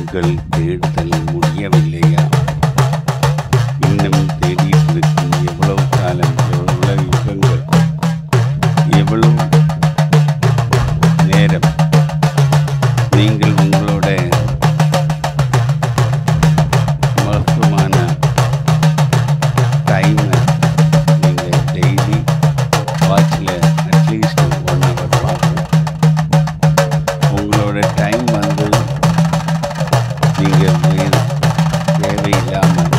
உங்கள் தேடுதல் முடியவில்லையா? இன்னும் தேடிட்டு இருக்கும் எவ்வளவு காலம், எவ்வளவு யுகங்கள், எவ்வளவு நேரம் நீங்கள் உங்களோட மருத்துவமான டைமை நீங்கள் டெய்லி வாட்சில் அட்லீஸ்ட் 1 hour பார்க்கணும். உங்களோட டைம் வந்து நீங்கள் தேவையில்லாமல்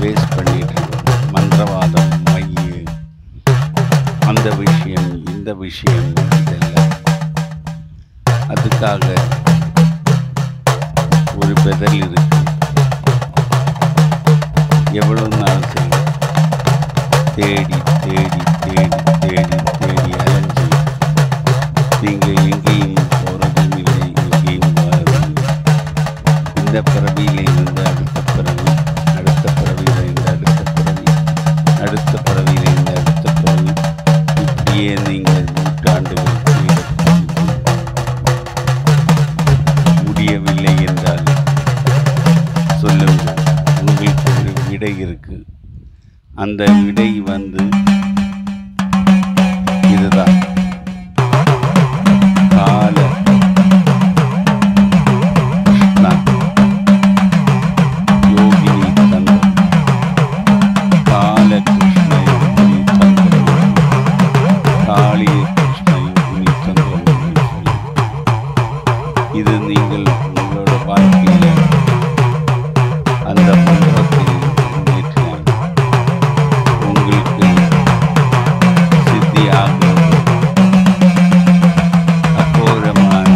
வேஸ்ட் பண்ணிட்டு மந்திரவாதம், மைய, அந்த விஷயம், இந்த விஷயம், இதெல்லாம் அதுக்காக ஒரு பெதல் இருக்கு. எவ்வளவு நாள் சரி தேடி தேடி தேடி தேடி தேடி அலைஞ்சு நீங்கள் எங்கேயும் போகிறதும் இல்லை, எங்கேயும் வாழதும் இல்லை. இந்த பிறவியில் இருந்து அடுத்த பிறவி, அடுத்த பிறவியில் இருந்து அடுத்த பிறவி, அடுத்த பிறவியில் இருந்து அடுத்த பிறவி, இப்படியே நீங்கள் நூற்றாண்டுகள் முடியவில்லை என்றால் சொல்லுங்கள், உங்களுக்கு ஒரு விடை இருக்கு. அந்த விடை வந்து இதுதான். கால கிருஷ்ணா யோகினி தந்திரம், கால கிருஷ்ண யோகினி தந்திரம், காளிய கிருஷ்ண யோகினி தந்திரம் என்று சொல்லி, இது நீங்கள் உங்களோட வாழ்க்கையில் அந்த மந்திரத்தை முன்னேற்றினால் உங்களுக்கு சித்தியாகிறது. அகோரமான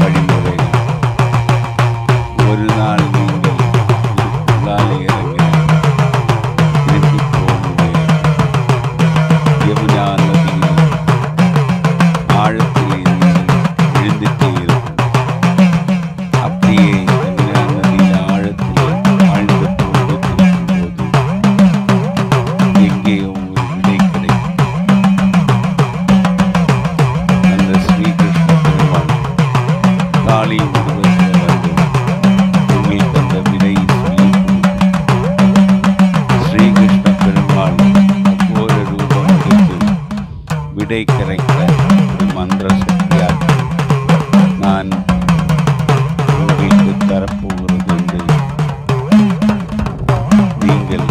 வழிமுறைகள். ஒரு நாள் நீங்கள் உள்ளாலே இறங்கினால் திரும்பி போக முடியாது. யமுனா நதியில் ஆழத்தில் நீங்கள் விழுந்துட்டே இருக்கும். அப்படியே யமுனா நதியில் ஆழத்தில் ஆழ்ந்து போகும்போது எங்கேயோ ஒரு விடை கிடைக்கும். அந்த ஸ்ரீகிருஷ்ண பெருமாள் காளி உருவத்தில் வந்து உங்களுக்கு அந்த விடையை சொல்லி கொடுக்கும். ஸ்ரீகிருஷ்ண பெருமாள் ஒவ்வொரு ரூபம் எடுத்து விடை கிடைக்க ஒரு மந்திர சக்தியாக நான் உங்களுக்கு தரப்போகிறது என்று நீங்கள்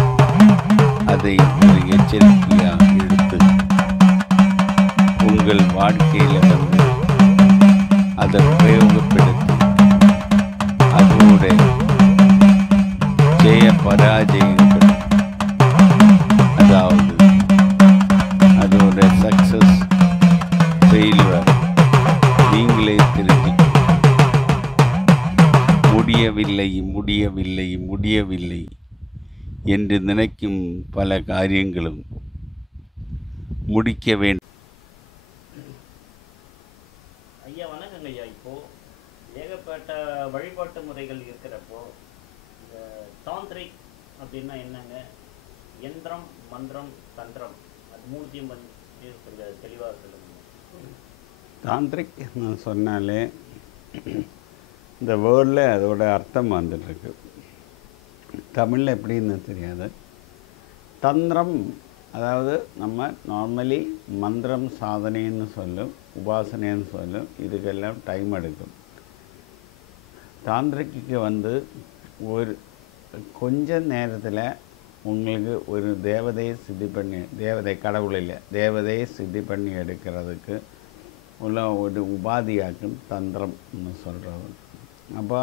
அதை ஒரு எச்சரிக்கையாக எடுத்து உங்கள் வாழ்க்கையில் வந்து அதை பிரயோகப்படுத்தி அதோட ஜெய பராஜயங்கள், அதாவது அதோட சக்சஸ் ஃபெயிலுவர் நீங்களே தெரிஞ்சுக்கணும். முடியவில்லை முடியவில்லை முடியவில்லை என்று நினைக்கும் பல காரியங்களும் முடிக்க வேண்டும். ஐயா வணக்கங்க ஐயா. இப்போது ஏகப்பட்ட வழிபாட்டு முறைகள் இருக்கிறப்போ இந்த தாந்திரிக் அப்படின்னா என்னங்க? யந்திரம், மந்திரம், தந்திரம், அது மூணுத்தையும் கொஞ்சம் தெளிவாக சொல்லுங்க. தாந்திரிக் நான் சொன்னாலே இந்த வேர்டில் அதோட அர்த்தம் வந்துட்டுருக்கு. தமிழில் எப்படின்னு தெரியாது. தந்திரம் அதாவது நம்ம நார்மலி மந்திரம் சாதனைன்னு சொல்லும், உபாசனைன்னு சொல்லும். இதுக்கெல்லாம் டைம் எடுக்கும். தாந்திரிக்கு வந்து ஒரு கொஞ்ச நேரத்தில் உங்களுக்கு ஒரு தேவதையை சித்தி பண்ணி, தேவதை கடவுள் இல்லை, தேவதையை சித்தி பண்ணி எடுக்கிறதுக்கு உள்ள ஒரு உபாதியாக்கும் தந்திரம்னு சொல்கிறது. அப்போ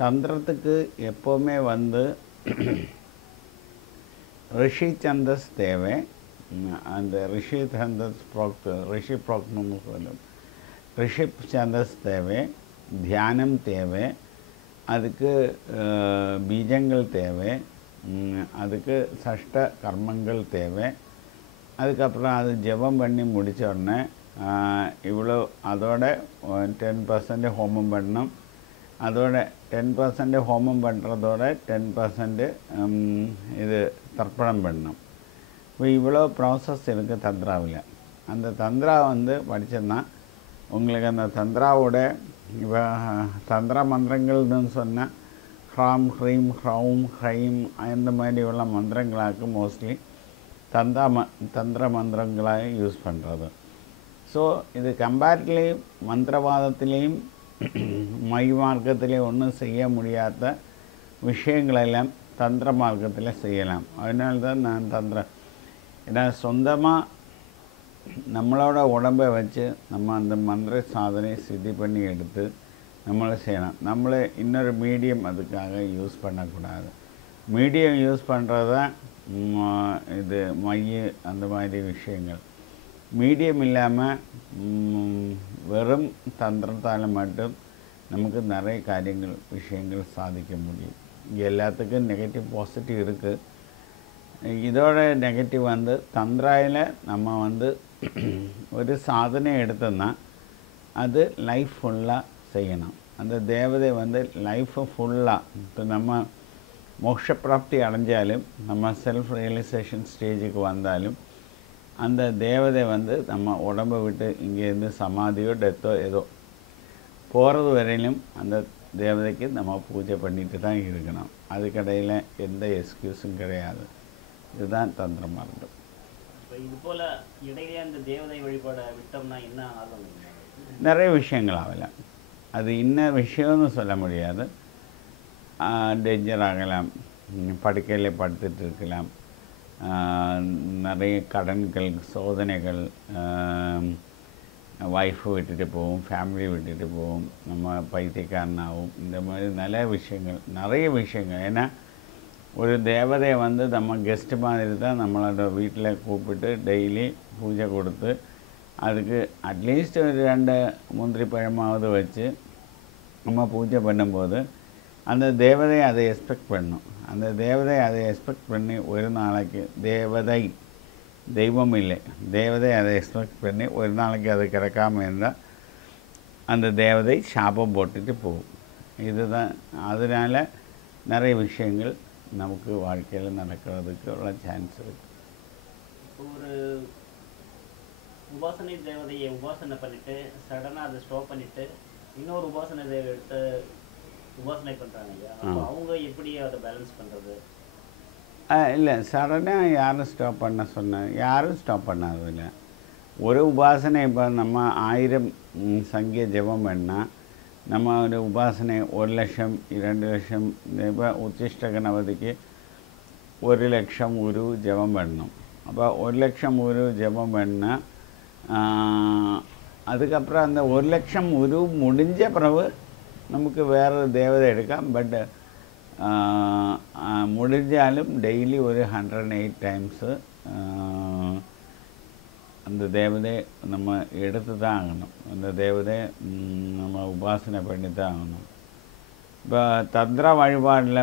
தந்திரத்துக்கு எப்போவுமே வந்து ரிஷி சந்தஸ் தேவை. அந்த ரிஷி சந்தஸ் ரிஷி ப்ரோக்னு சொல்லும். ரிஷி சந்தஸ் தேவை, தியானம் தேவை, அதுக்கு பீஜங்கள் தேவை, அதுக்கு சஷ்ட கர்மங்கள் தேவை. அதுக்கப்புறம் அது ஜெபம் பண்ணி முடித்த உடனே இவ்வளோ அதோட 10% ஹோமம் பண்ணணும். அதோட 10% ஹோமம் பண்ணுறதோட 10% இது தர்ப்பணம் பண்ணணும். இப்போ இவ்வளோ ப்ராசஸ் இருக்குது தந்திராவில். அந்த தந்திரா வந்து படித்தோன்னா உங்களுக்கு அந்த தந்திராவோட இப்போ தந்திர மந்திரங்கள்னு சொன்னால் ஹ்ராம் ஹ்ரீம் ஹ்ரௌம் ஹ்ரைம் அந்த மாதிரி உள்ள மந்திரங்களாக்கு மோஸ்ட்லி தந்திர மந்திரங்களாக யூஸ் பண்ணுறது. ஸோ இது கம்பேரிட்டிவ்லி மந்திரவாதத்திலையும் மை மார்க்கத்திலையும் ஒன்றும் செய்ய முடியாத விஷயங்களெல்லாம் தந்திர மார்க்கத்தில் செய்யலாம். அதனால தான் நான் ஏன்னா சொந்தமாக நம்மளோட உடம்பை வச்சு நம்ம அந்த மந்திர சாதனை சித்தி பண்ணி எடுத்து நம்மளை செய்யலாம். நம்மளை இன்னொரு மீடியம் அதுக்காக யூஸ் பண்ணக்கூடாது. மீடியம் யூஸ் பண்ணுறது தான் இது மை அந்த மாதிரி விஷயங்கள். மீடியம் இல்லாமல் வெறும் தந்திரத்தால் மட்டும் நமக்கு நிறைய விஷயங்கள் சாதிக்க முடியும். எல்லாத்துக்கும் நெகட்டிவ் பாசிட்டிவ் இருக்குது. இதோட நெகட்டிவ் வந்து தந்திராயில் நம்ம ஒரு சாதனை எடுத்தோம்னா அது லைஃப் ஃபுல்லாக செய்யணும். அந்த தேவதை லைஃப்பை ஃபுல்லாக இப்போ நம்ம மோட்சப்பிராப்தி அடைஞ்சாலும் நம்ம செல்ஃப் ரியலைசேஷன் ஸ்டேஜுக்கு வந்தாலும் அந்த தேவதை நம்ம உடம்பை விட்டு இங்கேருந்து சமாதியோ டெத்தோ ஏதோ போகிறது வரையிலும் அந்த தேவதைக்கு நம்ம பூஜை பண்ணிட்டு தான் இருக்கணும். அதுக்கடையில் எந்த எக்ஸ்கியூஸும் கிடையாது. இதுதான் தந்திரமாக இருக்கும். இது போல் இடையே அந்த தேவதை வழிபாட விட்டோம்னா என்ன ஆகும்? நிறைய விஷயங்கள் ஆகலாம். அது இன்ன விஷயம்னு சொல்ல முடியாது. டேஞ்சர் ஆகலாம், படுக்கையில் படுத்துட்டு இருக்கலாம், நிறைய கடன்கள் சோதனைகள், ஒய்ஃபை விட்டுட்டு போவோம், ஃபேமிலி விட்டுட்டு போவோம், நம்ம பைத்தியக்காரனாகவும், இந்த மாதிரி நிறைய விஷயங்கள். ஏன்னா ஒரு தேவதை நம்ம கெஸ்ட்டு மாதிரி தான் நம்மளோட வீட்டில் கூப்பிட்டு டெய்லி பூஜை கொடுத்து அதுக்கு அட்லீஸ்ட் ஒரு 2 முந்திரி பழமாவது வச்சு நம்ம பூஜை பண்ணும்போது அந்த தேவதை அதை எக்ஸ்பெக்ட் பண்ணும். அந்த தேவதை அதை எக்ஸ்பெக்ட் பண்ணி ஒரு நாளைக்கு தெய்வம் இல்லை, தேவதை அதை எக்ஸ்பெக்ட் பண்ணி ஒரு நாளைக்கு அது கிடைக்காம இருந்தால் அந்த தேவதை சாபம் போட்டுட்டு போகும். இதுதான். அதனால் நிறைய விஷயங்கள் நமக்கு வாழ்க்கையில் நடக்கிறதுக்கு உள்ள சான்ஸ் இருக்குது. ஒரு உபாசனை தேவதையை உபாசனை பண்ணிவிட்டு சடனாக அதை ஸ்டாப் பண்ணிவிட்டு இன்னொரு உபாசனை தேவை எடுத்து உபாசனை பண்ணுறாங்க ஐயா, அவங்க எப்படி அதை பேலன்ஸ் பண்ணுறது? இல்லை, சடனாக யாரும் ஸ்டாப் பண்ண சொன்னாங்க? யாரும் ஸ்டாப் பண்ணாதில்லை. ஒரு உபாசனை இப்போ நம்ம 1000 சங்கிய ஜபம் பண்ணால் நம்ம ஒரு உபாசனை 1 லட்சம் 2 லட்சம் இப்போ உச்சிஷ்ட கணபதிக்கு 1 லட்சம் உரு ஜபம் பண்ணணும். அப்போ 1 லட்சம் உரு ஜபம் பண்ணால் அதுக்கப்புறம் அந்த 1 லட்சம் உரு முடிஞ்ச பிறகு நமக்கு வேறு தேவதை எடுക്കാം. பட் முடிஞ்சாலும் டெய்லி ஒரு 108 டைம்ஸு அந்த தேவதை நம்ம எடுத்து தான் ஆகணும். அந்த தேவதை நம்ம உபாசனை பண்ணி தான் ஆகணும். இப்போ தந்திர வழிபாடில்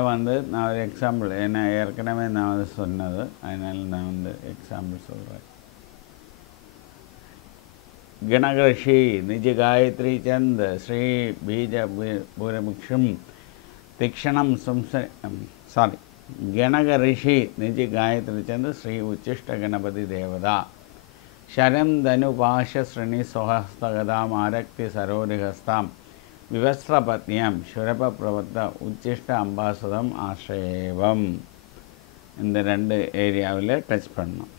நான் ஒரு எக்ஸாம்பிள், ஏன்னா ஏற்கனவே நான் சொன்னது, அதனால் நான் எக்ஸாம்பிள் சொல்கிறேன். கணகரிஷி நிஜ காயத்ரி சந்த் ஸ்ரீ பீஜ பூரமுக்ஷம் திக்ஷணம் கணகரிஷி நிஜ காயத்ரி சந்த் ஸ்ரீ உச்சிஷ்ட கணபதி தேவதா शरं धनुपाश श्रेणी स्वहस्तगदाम आरक्ति सरोरिहस्ताम विवस्त्रपत्न्यां शुरपप्रवत्त उच्चिष्ट अम्बासदम आश्रयेवम. இந்த 2 ஏரியாவில் டச் பண்ணணும்.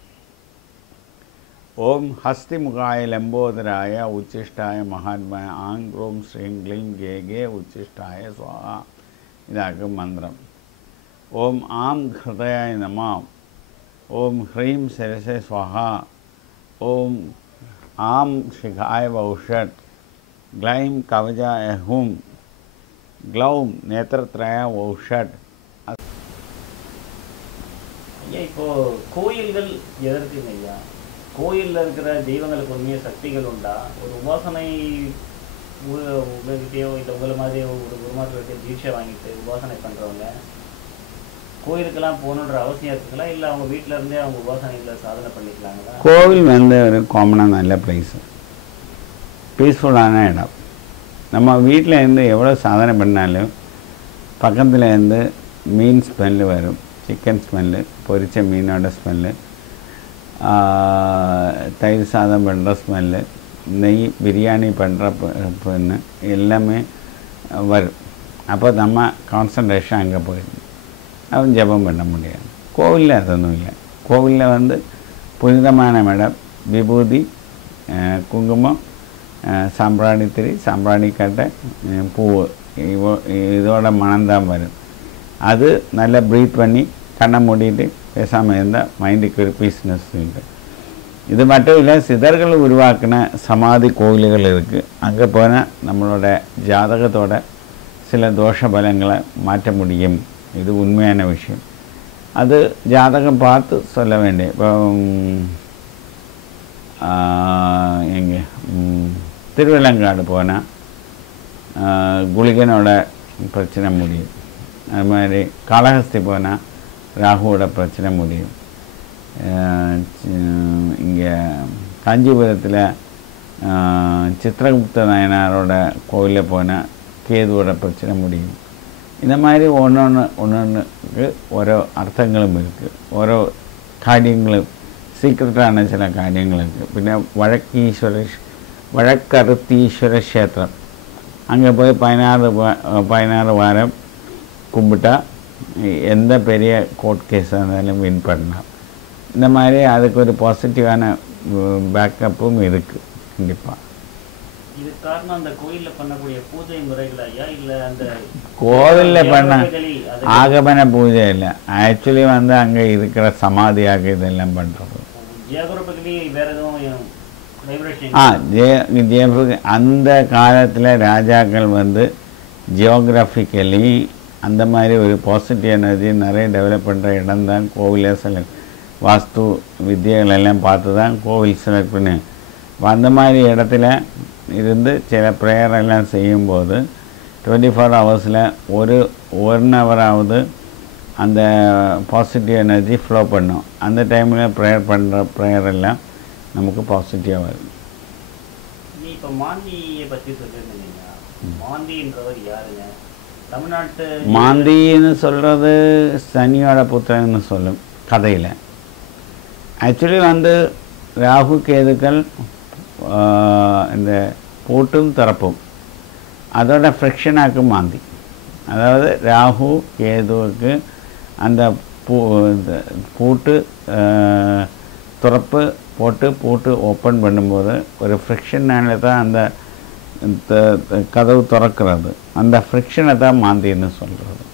ஓம் ஹஸ்திமுகாய லம்போதராய உச்சிஷ்டாய மகாத்மாய ஆங்க்ரோம் ஸ்ரீம் க்ளீம் கே உச்சிஷ்டாய ஸ்வாஹா. இதாக்கு மந்திரம். ஓம் ஆம் ஹிருதயாய நம. ஓம் ஹ்ரீம் சிரசே ஸ்வாஹா. ஓம் ஆம் शिखाय वौषट ग्लैं कवचाय हुं ग्लौं नेत्रत्रय वौषट. ஐயா, இப்போது கோயில்கள் எதற்குங்க ஐயா? கோயிலில் இருக்கிற தெய்வங்களுக்கு உண்மையாக சக்திகள் உண்டா? ஒரு உபாசனை உங்கள்கிட்டயோ இல்லை உங்களை மாதிரியோ ஒரு குருமார்கிட்ட தீட்சை வாங்கிட்டு உபாசனை பண்ணுறவங்க கோயிலுக்கெல்லாம் போகணுன்ற அவசியம் இருக்குங்களா, இல்லை அவங்க வீட்டில் இருந்தே அவங்க உபாசனைகளை சாதனை பண்ணிக்கலாங்களா? கோவில் ஒரு காமனாக நல்ல பிளேஸு, பீஸ்ஃபுல்லான இடம். நம்ம வீட்டில் இருந்து எவ்வளோ சாதனை பண்ணாலும் பக்கத்தில் இருந்து மீன் ஸ்மெல்லு வரும், சிக்கன் ஸ்மெல்லு, பொரிச்ச மீனோட ஸ்மெல்லு, தயிர் சாதம் பண்ணுற ஸ்மெல்லு, நெய் பிரியாணி பண்ணுறப்பன்னு எல்லாமே வரும். அப்போ நம்ம கான்சன்ட்ரேஷன் அங்கே போயிடும். அவன் ஜெபம் பண்ண முடியாது. கோவிலில் அதொன்றும் இல்லை. கோவிலில் வந்து புனிதமான இடம், விபூதி, குங்குமம், சாம்பிராணி திரி, சாம்பிராணி கட்டை, பூ, இதோட மனம்தான் வரும். அது நல்லா ப்ரீத் பண்ணி கண்ணை மூடிட்டு பேசாமல் இருந்தால் மைண்டுக்கு ஒரு பீஸ்னஸ் உண்டு. இது மட்டும் இல்லை, சிதர்கள் உருவாக்கின சமாதி கோவில்கள் இருக்குது. அங்கே போனால் நம்மளோட ஜாதகத்தோட சில தோஷ பலங்களை மாற்ற முடியும். இது உண்மையான விஷயம். அது ஜாதகம் பார்த்து சொல்ல வேண்டிய. இப்போ எங்கே திருவிலங்காடு போனால் குளிகனோட பிரச்சனை முடியும். அது மாதிரி காளஹஸ்தி போனால் ராகுவோட பிரச்சனை முடியும். இங்கே காஞ்சிபுரத்தில் சித்திரகுப்த நாயனாரோட கோவிலில் போனால் கேதுவோட பிரச்சனை முடியும். இந்த மாதிரி ஒன்றுக்கு ஓரோ அர்த்தங்களும் இருக்குது. ஓரோ காரியங்களும் சீக்கிரட்டான சில காரியங்கள் இருக்குது. பின்ன வழக்கருத்தீஸ்வர க்ஷேத்திரம், அங்கே போய் 16 வாரம் கும்பிட்டா எந்த பெரிய கோர்ட் கேஸாக இருந்தாலும் வின் பண்ணலாம். இந்த மாதிரி அதுக்கு ஒரு பாசிட்டிவான பேக்கப்பும் இருக்குது கண்டிப்பாக. இது காரணம் அந்த கோயிலில் பண்ணக்கூடிய பூஜை முறைகள் ஐயா, இல்லை அந்த கோவிலில் பண்ண ஆகமன பூஜை இல்லை. ஆக்சுவலி வந்து அங்கே இருக்கிற சமாதியாக இதெல்லாம் பண்ணுறது. ஜியோகிராபிக்கலி வேறு எதுவும் அந்த காலத்தில் ராஜாக்கள் வந்து ஜியோகிராஃபிக்கலி அந்த மாதிரி ஒரு பாசிட்டிவ் எனர்ஜி நிறைய டெவலப் பண்ணுற இடம் தான் கோவிலே செலக்ட். வாஸ்து வித்தியைகள் எல்லாம் பார்த்து தான் கோவில் செலக்ட் பண்ணி அந்த மாதிரி இடத்துல இருந்து சில ப்ரேயர் எல்லாம் செய்யும்போது 24 ஹவர்ஸில் ஒரு 1 ஹவராவது அந்த பாசிட்டிவ் எனர்ஜி ஃப்ளோ பண்ணும். அந்த டைமில் ப்ரேயர் பண்ணுற ப்ரேயர் எல்லாம் நமக்கு பாசிட்டிவாக வரும். நீ இப்போ மாந்தியை பற்றி சொல்லியிருந்தீங்க. மாந்தின்றவர் யாருங்க? தமிழ்நாட்டு மாந்தின்னு சொல்கிறது சனியோட புத்திரன்னு சொல்லும் கதையில். ஆக்சுவலி வந்து ராகு கேதுக்கள் இந்த பூட்டும் திறப்பும் அதோட ஃப்ரிக்ஷனாக்கும் மாந்தி. அதாவது ராகு கேதுவுக்கு அந்த பூட்டு திறப்பு போட்டு பூட்டு ஓப்பன் பண்ணும்போது ஒரு ஃப்ரிக்ஷனால தான் அந்த கதவு திறக்கிறது. அந்த ஃப்ரிக்ஷனை தான் மாந்தின்னு சொல்கிறது.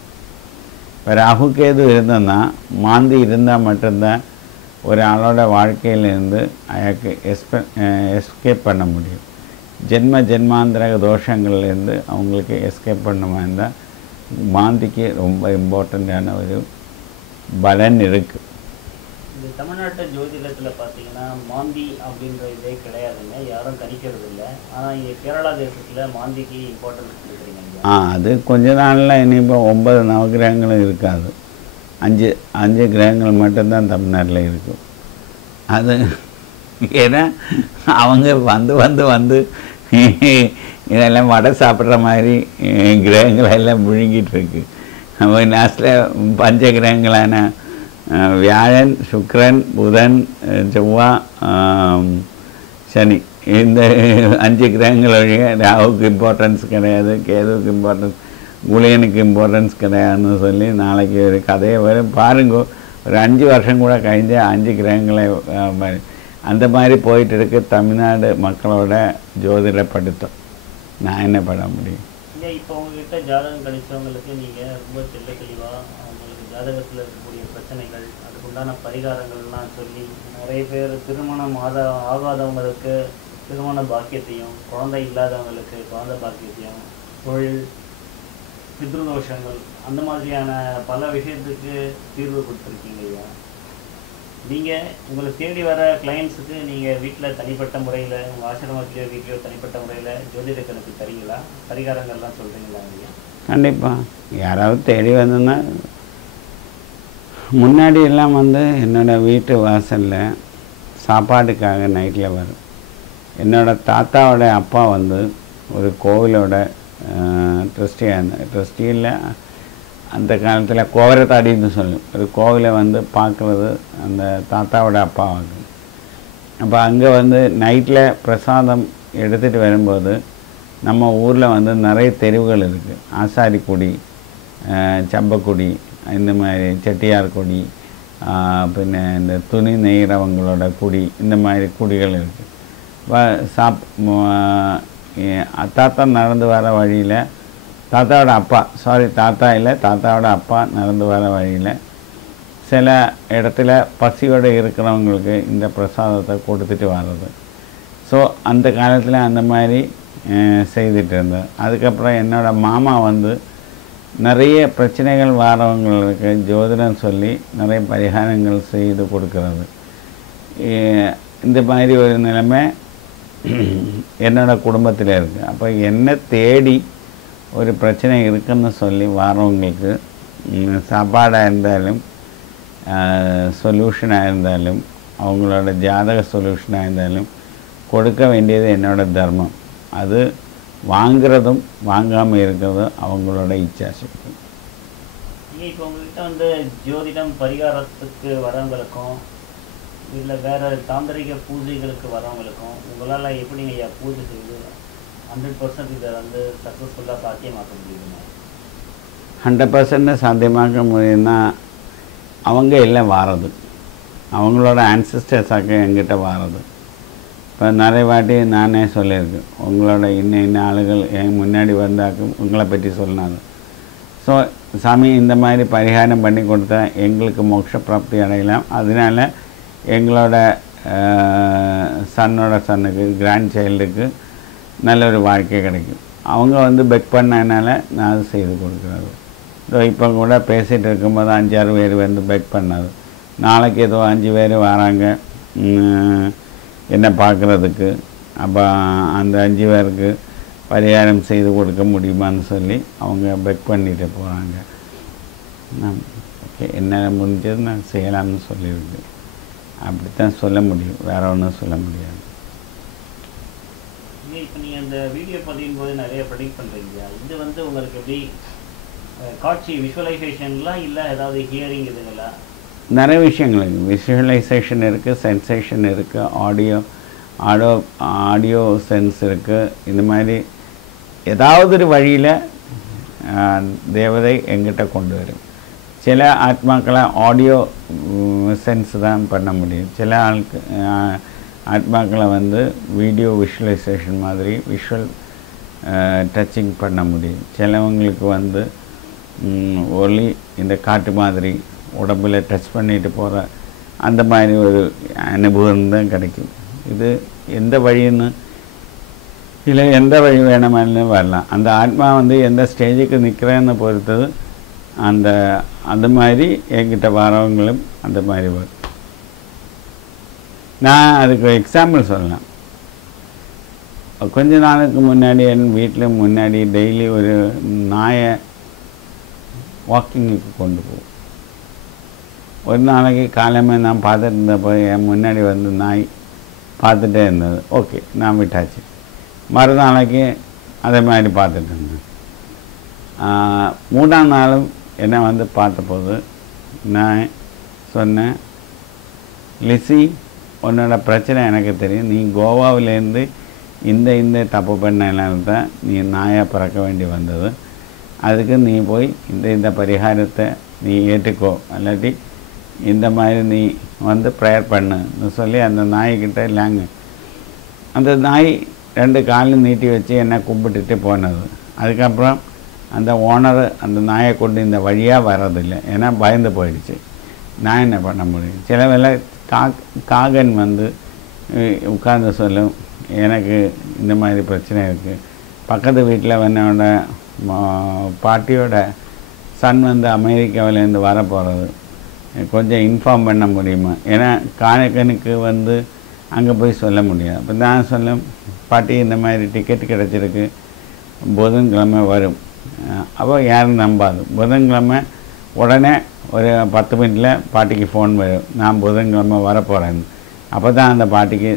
இப்போ ராகு கேது இருந்ததுன்னா மாந்தி இருந்தால் மட்டும்தான் ஒரு ஆளோட வாழ்க்கையிலேருந்து அயாக்கு எஸ்கேப் பண்ண முடியும். ஜென்மாந்திர தோஷங்கள்லேருந்து அவங்களுக்கு எஸ்கேப் பண்ண இருந்தால் மாந்திக்கு ரொம்ப இம்பார்ட்டண்ட்டான ஒரு பலன் இருக்குது. இந்த தமிழ்நாட்டு ஜோதிடத்தில் பார்த்தீங்கன்னா மாந்தி அப்படின்ற இதே கிடையாதுங்க, யாரும் கணிக்கிறது இல்லை. ஆனால் இங்கே கேரளா தேசத்தில் மாந்திக்கு இம்பார்ட்டன்ஸ் கொடுக்குறீங்க. அது கொஞ்ச நாளில் இனிப்போ 9 நவகிரகங்களும் இருக்காது. 5 கிரகங்கள் மட்டும்தான் தமிழ்நாட்டில் இருக்கும். அது ஏன்னா அவங்க வந்து இதெல்லாம் வடை சாப்பிட்ற மாதிரி கிரகங்களெல்லாம் முழுங்கிட்டு இருக்கு. நம்ம நாட்டில் 5 கிரகங்களான வியாழன், சுக்கிரன், புதன், செவ்வாய், சனி, இந்த 5 கிரகங்கள் வழிய ராகுக்கு இம்பார்ட்டன்ஸ் கிடையாது, கேதுவுக்கு இம்பார்ட்டன்ஸ், குளியனுக்கு இம்பார்ட்டன்ஸ் கிடையாதுன்னு சொல்லி நாளைக்கு ஒரு கதையை வரும் பாருங்க. ஒரு 5 வருஷம் கூட கழிஞ்ச 5 கிரகங்களை அந்த மாதிரி போயிட்டு இருக்கு தமிழ்நாடு மக்களோட ஜோதிட படித்தம். நான் என்ன பண்ண முடியும்? இல்லை, இப்போ உங்ககிட்ட ஜாதகம் கணிச்சவங்களுக்கு நீங்கள் ரொம்ப தெளிவாக அவங்களுக்கு ஜாதகத்தில் இருக்கக்கூடிய பிரச்சனைகள், அதுக்குண்டான பரிகாரங்கள்லாம் சொல்லி நிறைய பேர் திருமணம் ஆகாதவங்களுக்கு திருமண பாக்கியத்தையும், குழந்தை இல்லாதவங்களுக்கு குழந்தை பாக்கியத்தையும், தொழில், பித்ருதோஷங்கள், அந்த மாதிரியான பல விஷயத்துக்கு தீர்வு கொடுத்துருக்கீங்க ஐயா. நீங்கள் உங்களை தேடி வர கிளைண்ட்ஸுக்கு நீங்கள் வீட்டில் தனிப்பட்ட முறையில், உங்கள் ஆசிரமத்திலேயோ வீட்டிலையோ தனிப்பட்ட முறையில் ஜோதிட கணக்கு தரீங்களா? பரிகாரங்கள்லாம் சொல்கிறீங்களா ஐயா? கண்டிப்பாக. யாராவது தேடி வந்தோன்னா முன்னாடி எல்லாம் வந்து என்னோடய வீட்டு வாசலில் சாப்பாட்டுக்காக நைட்டில் வரும். என்னோடய தாத்தாவோட அப்பா வந்து ஒரு கோவிலோட ட்ரஸ்டியாக இருந்தார். ட்ரஸ்டியில் அந்த காலத்தில் கோவரத்தாடின்னு சொல்லும் ஒரு கோவிலை வந்து பார்க்குறது அந்த தாத்தாவோட அப்பா வந்து. அப்போ அங்கே வந்து நைட்டில் பிரசாதம் எடுத்துகிட்டு வரும்போது நம்ம ஊரில் வந்து நிறைய தெருவுகள் இருக்குது. ஆசாரிக்குடி, சம்பக்குடி, இந்த மாதிரி செட்டியார் குடி, பின்ன இந்த துணி நெய்கிறவங்களோட குடி, இந்த மாதிரி குடிகள் இருக்குது. தாத்தா நடந்து வர வழியில் தாத்தாவோட அப்பா நடந்து வர வழியில் சில இடத்துல பசியோடு இருக்கிறவங்களுக்கு இந்த பிரசாதத்தை கொடுத்துட்டு வர்றது. ஸோ அந்த காலத்தில் அந்த மாதிரி செய்துட்டு இருந்தேன். அதுக்கப்புறம் என்னோடய மாமா வந்து நிறைய பிரச்சனைகள் வரவங்களுக்கு ஜோதிடம் சொல்லி நிறைய பரிகாரங்கள் செய்து கொடுக்கறது. இந்த மாதிரி ஒரு நிலைமை என்னோடய குடும்பத்தில் இருக்குது. அப்போ என்ன தேடி ஒரு பிரச்சனை இருக்குன்னு சொல்லி வரவங்களுக்கு சாப்பாடாக இருந்தாலும் சொல்யூஷனாக இருந்தாலும் அவங்களோட ஜாதக சொல்யூஷனாக இருந்தாலும் கொடுக்க வேண்டியது என்னோடய தர்மம். அது வாங்கிறதும் வாங்காமல் இருக்கிறதும் அவங்களோட இச்சாசக்தி. இப்போ உங்கள்கிட்ட வந்து ஜோதிடம் பரிகாரத்துக்கு வரவங்களுக்கும் இல்லை வேறு தாந்திரிக பூஜைகளுக்கு வரவங்களுக்கும் உங்களால் எப்படிங்க ஐயா பூஜை செய்து 100% இதை வந்து சக்ஸஸ்ஃபுல்லாக சாத்தியமாக்க முடியுதுங்க? 100% சாத்தியமாக்க முடியும்னா அவங்க எல்லாம் வாரது, அவங்களோட ஆன்சிஸ்டர்ஸாக்க என்கிட்ட வாரது. இப்போ நிறைய வாட்டி நானே சொல்லியிருக்கேன், உங்களோட இன்ன ஆளுகள் என் முன்னாடி வந்தாக்கும் உங்களை பற்றி சொன்னாங்க. ஸோ சாமி இந்த மாதிரி பரிகாரம் பண்ணி கொடுத்தா எங்களுக்கு மோட்ச பிராப்தி அடையலாம், அதனால் எங்களோட சன்னுக்கு கிராண்ட் சைல்டுக்கு நல்ல ஒரு வாழ்க்கை கிடைக்கும். அவங்க வந்து பெக் பண்ணனால நான் அது செய்து கொடுக்குறது. இப்போ கூட பேசிகிட்டு இருக்கும்போது 5-6 பேர் வந்து பெக் பண்ணாது. நாளைக்கு ஏதோ 5 பேர் வராங்க என்ன பார்க்குறதுக்கு. அப்போ அந்த 5 பேருக்கு பரிகாரம் செய்து கொடுக்க முடியுமான்னு சொல்லி அவங்க பெக் பண்ணிட்டு போகிறாங்க. ஓகே, என்னால் முடிஞ்சது நான் செய்யலாம்னு சொல்லியிருக்கு. அப்படித்தான் சொல்ல முடியும், வேறு ஒன்றும் சொல்ல முடியாது. இப்போ நீங்கள் அந்த வீடியோ பதியும் போது நிறைய ப்ரெடிக்ட் பண்ணுறீங்க. இது வந்து உங்களுக்கு எப்படி காட்சி விஷுவலைசேஷன்லாம் இல்லை ஏதாவது ஹியரிங் இதுங்களா? நிறைய விஷயங்கள் இருக்குது. விஷுவலைசேஷன் இருக்குது, சென்சேஷன் இருக்குது, ஆடியோ சென்ஸ் இருக்குது. இந்த மாதிரி ஏதாவது ஒரு வழியில் தேவதை எங்கிட்ட கொண்டு வரும். சில ஆத்மாக்களை ஆடியோ சென்ஸ் தான் பண்ண முடியும். சில ஆத்மாக்களை வந்து வீடியோ விஷுவலைசேஷன் மாதிரி விஷுவல் டச்சிங் பண்ண முடியும். சிலவங்களுக்கு வந்து ஒலி இந்த காட்டு மாதிரி உடம்பில் டச் பண்ணிட்டு போகிற அந்த மாதிரி ஒரு அனுபவம் தான் கிடைக்கும். இது எந்த வழின்னு இல்லை, எந்த வழி வேணுமாலும் வரலாம். அந்த ஆத்மா வந்து எந்த ஸ்டேஜுக்கு நிற்கிறேன்னு பொறுத்தது அந்த மாதிரி என்கிட்ட வரவங்களும் அந்த மாதிரி வரும். நான் அதுக்கு எக்ஸாம்பிள் சொல்லலாம். கொஞ்ச நாளுக்கு முன்னாடி என் வீட்டில் முன்னாடி டெய்லி ஒரு நாயை வாக்கிங்குக்கு கொண்டு போகும். ஒரு நாளைக்கு காலைமே நான் பார்த்துட்டு இருந்தப்போ என் முன்னாடி வந்து நாய் பார்த்துட்டே இருந்தது. ஓகே, நான் விட்டாச்சு. மறுநாளைக்கு அதே மாதிரி பார்த்துட்டு இருந்தேன். 3ஆம் நாளும் என்னை வந்து பார்த்தபோது நான் சொன்னேன், லிசி, உன்னோட பிரச்சனை எனக்கு தெரியும். நீ கோவாவிலேருந்து இந்த தப்பு பண்ணனால தான் நீ நாயாக பிறக்க வேண்டி வந்தது. அதுக்கு நீ போய் இந்த பரிகாரத்தை நீ ஏற்றுக்கோ, இல்லாட்டி இந்த மாதிரி நீ வந்து ப்ரேயர் பண்ணுன்னு சொல்லி அந்த நாய்கிட்ட இல்லைங்க. அந்த நாய் 2 காலும் நீட்டி வச்சு என்னை கும்பிட்டுட்டு போனது. அதுக்கப்புறம் அந்த ஓனர் அந்த நாயை கொண்டு இந்த வழியாக வர்றதில்லை, ஏன்னா பயந்து போயிடுச்சு. நான் என்ன பண்ண முடியும்? சில வேளை காகன் வந்து உட்கார்ந்து சொல்லும், எனக்கு இந்த மாதிரி பிரச்சனை இருக்குது. பக்கத்து வீட்டில் என்னோட பாட்டியோட சன் வந்து அமெரிக்காவிலேருந்து வர போகிறது, கொஞ்சம் இன்ஃபார்ம் பண்ண முடியுமா? ஏன்னா காகனுக்கு வந்து அங்கே போய் சொல்ல முடியாது. அப்போ நான் சொல்ல, பாட்டி இந்த மாதிரி டிக்கெட் கிடச்சிருக்கு, புதன்கிழமை வரும். அப்போ யாரும் நம்பாது. புதன்கிழமை உடனே ஒரு 10 மினிட்டில் பாட்டிக்கு ஃபோன் வரும், நான் புதன்கிழமை வரப்போகிறேன்னு. அப்போ தான் அந்த பாட்டிக்கு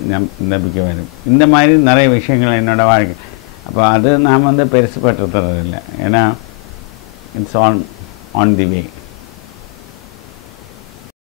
நம்பிக்கை வரும். இந்த மாதிரி நிறைய விஷயங்கள் என்னோடய வாழ்க்கை. அப்போ அது நாம் வந்து பெருசு பட்டுறதில்லை, ஏன்னா இட்ஸ் ஆன் தி வே.